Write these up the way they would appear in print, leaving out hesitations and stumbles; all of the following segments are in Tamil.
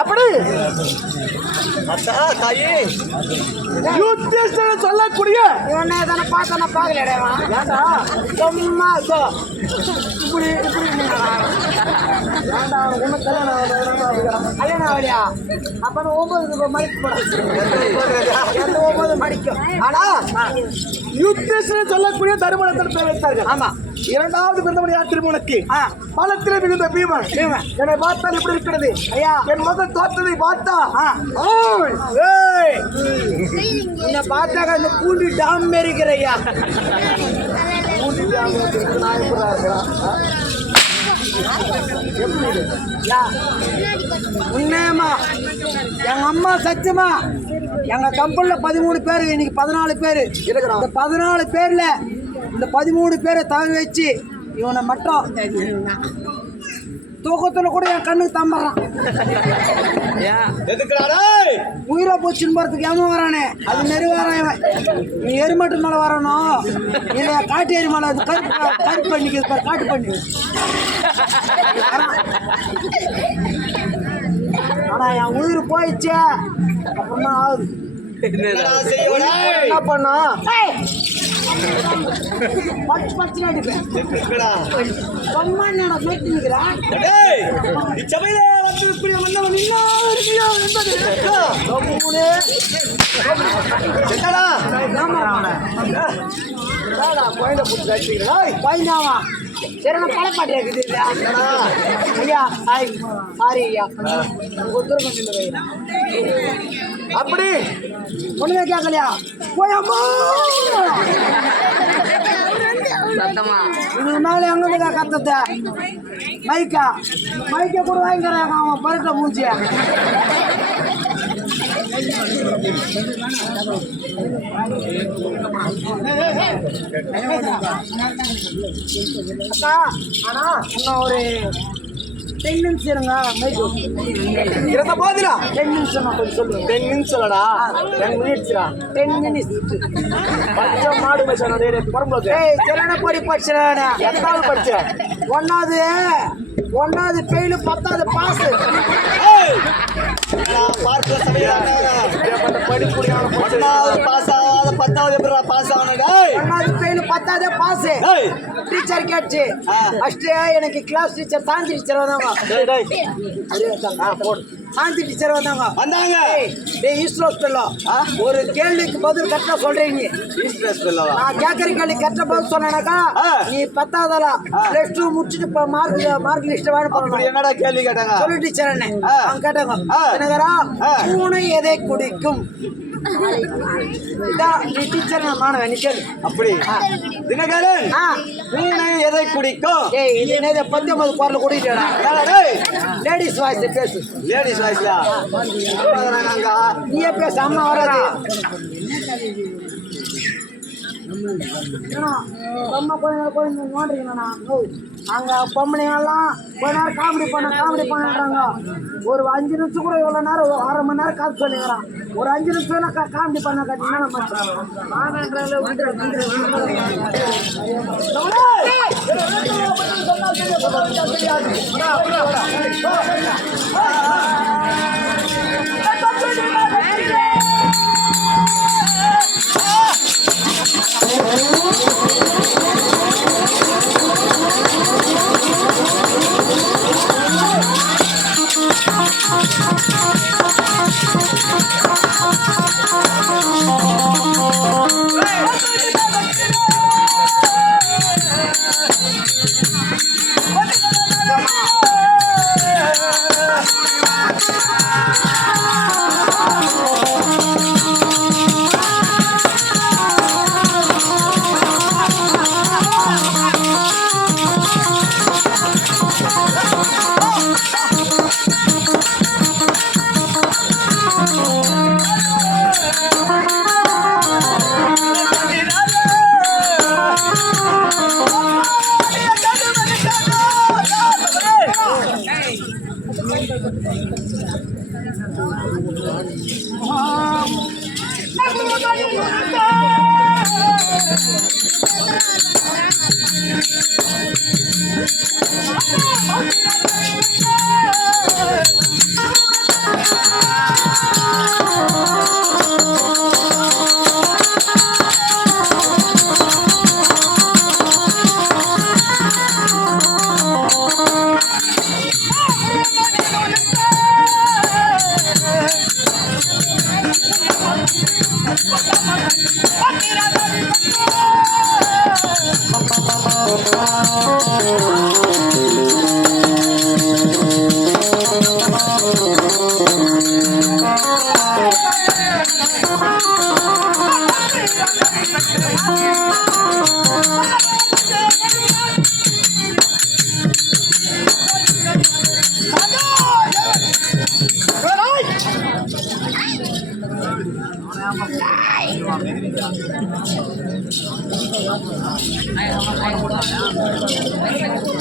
அப்படி சொல்லக்கூடிய இவனே தானே பார்த்தா பாக்கலடா ஏண்டா சும்மா இப்படி இப்படி ஏண்டா உனக்கு கல்யாணம் ஆகலையா அப்ப 9 மணிக்கு போட 9 மணிக்கும் ஆனா யுத்தேஸ்வரன் சொல்லக்கூடிய தருமணத்தில் பேர் வைத்தார்கள். ஆமா. இரண்டாவது பிறந்தவன் யார் திருமணக்கு பலத்திலே மிகுந்த பீமன். என்னை பார்த்தால் எப்படி இருக்கிறது ஐயா? என் மகன் தோற்றதை பார்த்தா உன்னை பார்த்தா அந்த பூண்டி டாம் மேரிக்கிறையா உண்மையம்மா எங்க அம்மா சத்தியமா எங்க கம்பெனில 13 பேர், இன்னைக்கு 14 பேர் இருக்கிறோம். இந்த 14 பேர்ல இந்த 13 பேரை தவிர வச்சு இவனை மட்டும் தூக்கத்துல கூட என் கண்ணுக்கு தம்பறான். உயிரா போச்சுன்னு போறதுக்கு எவன் வரானே அது நெருவாரான். இவன் நீ எருமாட்டு மேல வரணும் இல்ல காட்டு எரி மேல கருப்பு பண்ணிக்க காட்டு பண்ணி. ஆனா என் உயிர் போயிடுச்சு அப்புறமா ஆகுது என்ன பண்ணா பச்சு அடிப்பேன். சரி நான் பழப்பாட்டு இருக்குது ஐயா. சாரி ஐயா, அப்படி ஒண்ணுமே கேட்கலையா? போயம்மா இதுக்கு மேல எங்க கத்தத்த மைக்க கூட வாங்கிக்கிறாங்க அவன் பருட்ட மூஞ்சிய. அக்கா ஆனா இன்னும் ஒரு 10 நிமிஷம் இருங்க. இருந்த போதிலா 10 நிமிஷம் நான் கொஞ்சம் சொல்லுவேன். 10 நிமிஷம்டா 10 மினிட்ஸ்டா 10 மினிட்ஸ் பச்சை மாடு மச்சான். டேய் பரம்பளே ஏய் சரண படி படிச்சறானே எட்டாவது படிச்ச ஒன்னாவது ஃபெயில் 10வது பாஸ். ஏய் நான் பார்க்கல சமையறானே ஏப்பட்ட படிப்புடியான ஒன்னாவது பாஸ் ஆகாத 10வது எப்பறா பாஸ் ஆவனே? டேய் ஒன்னாவது ஃபெயில் 10வது பாஸ். டேய் டீச்சர் கேட்சி ஃபர்ஸ்ட் எனக்கு கிளாஸ் டீச்சர் சாந்தி டீச்சர் வந்தாங்க. டேய் டேய் போடு. சாந்தி டீச்சர் வந்தாங்க. டேய் ஈஸ்ட்ரோஸ் பெல்லோ ஒரு கேள்விக்கு பதில் கரெக்டா சொல்றீங்க. ஈஸ்ட்ரோஸ் பெல்லோ நான் கேக்குற கேள்வி கரெக்டா பதில் சொன்னானக்கா நீ 10வதுல +2 முடிச்சிட்டு மார்க் லிஸ்ட் வாங்க போறோம். என்னடா கேள்வி கேட்டாங்க? சொல்லு டீச்சர் என்ன அவங்க கேட்டாங்க. என்னங்கறா பூனை எதை குடிக்கும்? டீச்சர் நான் நினைக்கிறேன். அப்படி தினகரன் பூனை எதை குடிக்கும்? ஏய் இது என்ன 19 குரல் குடிக்கடா. டேய் லேடிஸ் வாய்ஸ் பேசு. லேடிஸ் வாய்ஸ்ல நீயே பேச அம்மா வரடா. அம்மா கொஞ்சம் நோண்டுறீங்கண்ணா. அங்க பொம்பளைங்கெல்லாம் கொஞ்ச நேரம் காமெடி பண்ணுறாங்க. ஒரு 5 நிமிஷம் கூட இவ்வளோ நேரம் 1/2 மணி நேரம் காசு சொல்லிக்கிறான். ஒரு 5 நிமிஷம் காமெடி பண்ண கட்டிங்கன்னா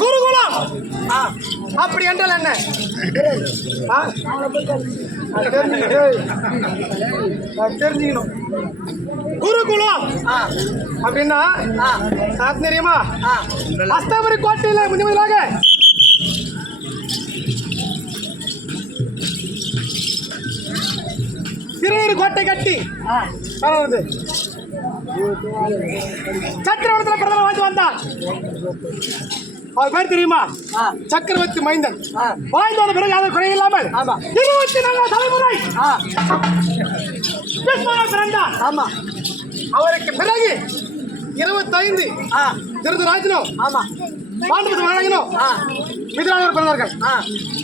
குருகுலம் அப்படி என்றால் என்ன? தெரிஞ்சுக்கணும். குருகுலம் அப்படின்னா தெரியுமா? அஸ்தாபுரி கோட்டையில் முன்னிமையாக சிறையர் கோட்டை கட்டி சத்திரவனத்தில் பிரதமர் வந்து வந்தார். அவர் பேர் தெரியுமா? சக்கரவர்த்தி மைந்தன். வாழ்ந்து வந்த பிறகு அதை குறையில்லாமல் 24 தலைமுறை பிறந்தார். அவருக்கு பிறகு 25 திருதராஜனும் பாண்டவ மகனும் மிதிராஜர் பிறந்தார்கள்.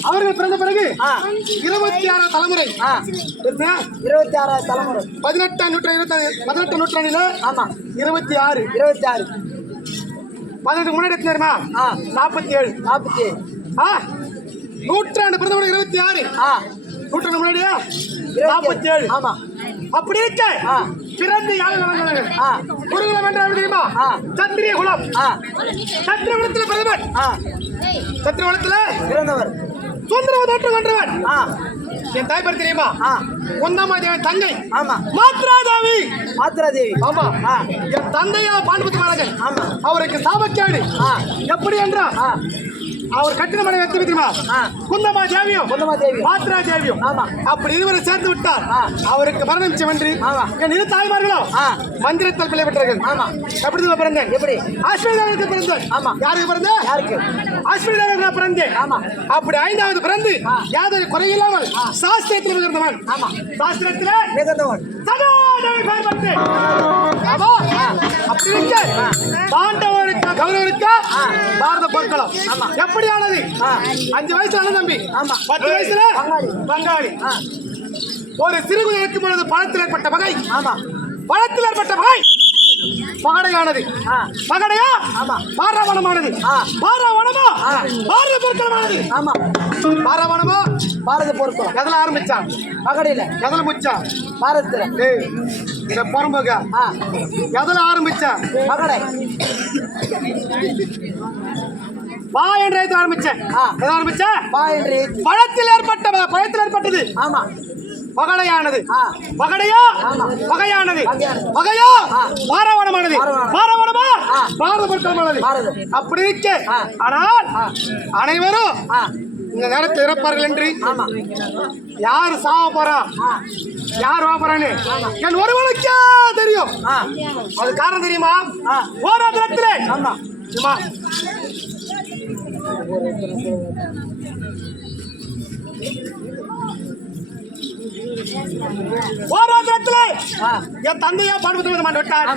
அவர்கள் பிறந்த பிறகு 26 தலைமுறை 26 தலைமுறை 18ஆம் நூற்றாண்டில் 26 18 முன்னாடி தெரியுமா? 47 நூற்றாண்டு பிறந்த 26 நூற்றாண்டு முன்னாடியா 47. அப்படி இருக்க பிறந்து யாரும் குருகுலம் என்றால் தெரியுமா? சத்திரிய குலம். சத்திரிய குலத்தில் பிறந்தவர். சத்திரிய குலத்தில் பிறந்தவர் சுந்தரவதோட்டு வென்றவர். என் தாய்ப்பார் தெரியுமா? ஒன்னாமாதேவி தங்கை மாத்ராதேவி. ஆமா, என் தந்தையா பாண்டுபுத்தி மகாராஜன். அவருக்கு சாபக்கேடு. எப்படி என்றால் அவர் கட்டின மனை வைத்து தெரியுமா? குந்தமா தேவியும் மாத்ரா தேவியும். அப்படி இருவரை சேர்த்து விட்டார். அவருக்கு மரணம் சென்று என் இரு தாய்மார்களும் மந்திரத்தில் பிள்ளை பெற்றார்கள். எப்படி பிறந்தேன்? எப்படி? ஆஸ்திரேலியாவுக்கு பிறந்தேன். யாருக்கு பிறந்தேன்? ஆஸ்திரேலியாவுக்கு நான் பிறந்தேன். அப்படி 5வது பிறந்து யாதொரு குறையில்லாமல் சாஸ்திரத்தில் மிகுந்தவன். சாஸ்திரத்தில் மிகுந்தவன் சதாதேவி பெயர் பெற்று. அப்படி இருக்க பாண்டவருக்கு கௌரவருக்கு பாரத போர்க்களம் எப்படியானது? 5 வயசு அண்ணன் தம்பி, 10 வயசுல பங்காளி. ஒரு சிறுகுழு இருக்கும் பொழுது பழத்தில் ஏற்பட்ட பகை. பழத்தில் ஏற்பட்ட பகை பகடையானது. பகடையா பாராவணமானது. பாராவணமோ பாரத போர்க்களமானது. பாராவணமோ பாரத போர்க்களம் எதுல ஆரம்பிச்சான்? பகடையில. எதுல முடிச்சான்? பாரதத்துல. இந்த பொறுமுக எதுல ஆரம்பிச்சான்? பகடை பா என்ற ஆரம்பிச்சேன். பழத்தில் ஏற்பட்டது. பகடையானது. பகடையா பகையானது. பகையா பாராவணமானது. பாராவணமா பாரத பொருட்களமானது. அப்படி இருக்க ஆனால் அனைவரும் இந்த நேரத்தில் இறப்பார்கள் என்று யாரு சாவ போறா யார் வா போறான்னு என் ஒருவனுக்கே தெரியும். அது காரணம் தெரியுமா? ஓராத்திரத்திலே என் தந்தையா பாடுபட்டு மாண்டு விட்டார்.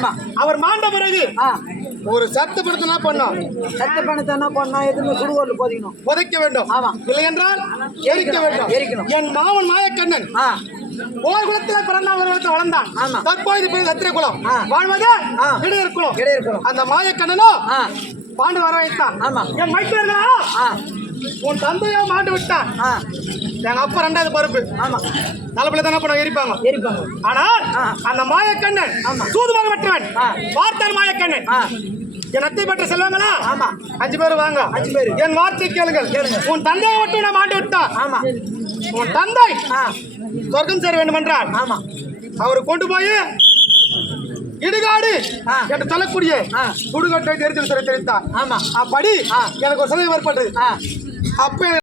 அவர் மாண்ட பிறகு ஒரு சத்து பணத்தை என்ன பண்ணோம்? சத்து பணத்தை என்ன பண்ணா? எதுவுமே சுடுகோல் போதிக்கணும், புதைக்க வேண்டும். இல்லை என்றால் எரிக்க வேண்டும். என் மாவன் மாயக்கண்ணன் ஓர் குலத்தில் பிறந்தான், ஒரு குலத்தில் வளர்ந்தான். தற்போது சத்திர குலம் வாழ்வது இடையர் குலம். அந்த மாயக்கண்ணனும் பாண்டு வர வைத்தான். என் மைத்திரர்களா உன் தந்தையா மாண்டு விட்டான். எங்க அப்பா 2வது பருப்பு. தலைப்பில தானே பண்ண எரிப்பாங்க. ஆனால் அந்த மாயக்கண்ணன் சூதுமாக பெற்றவன். பார்த்தார் மாயக்கண்ணன். என் அத்தை பெற்ற செல்வாங்களா? 5 பேர் வாங்க. 5 பேர் என் வார்த்தை கேளுங்கள். உன் தந்தையை மட்டும் நான் மாண்டு விட்டான். உன் தந்தை சொர்க்கம் சேர வேண்டும் என்றால் அவரை கொண்டு போய் இடுகாடு என்று சொல்லக்கூடிய சுடுகாட்டை தெரிந்து தெரிவித்தார். ஆமா அப்படி எனக்கு ஒரு சதவீதம் ஏற்பட்டது. அப்ப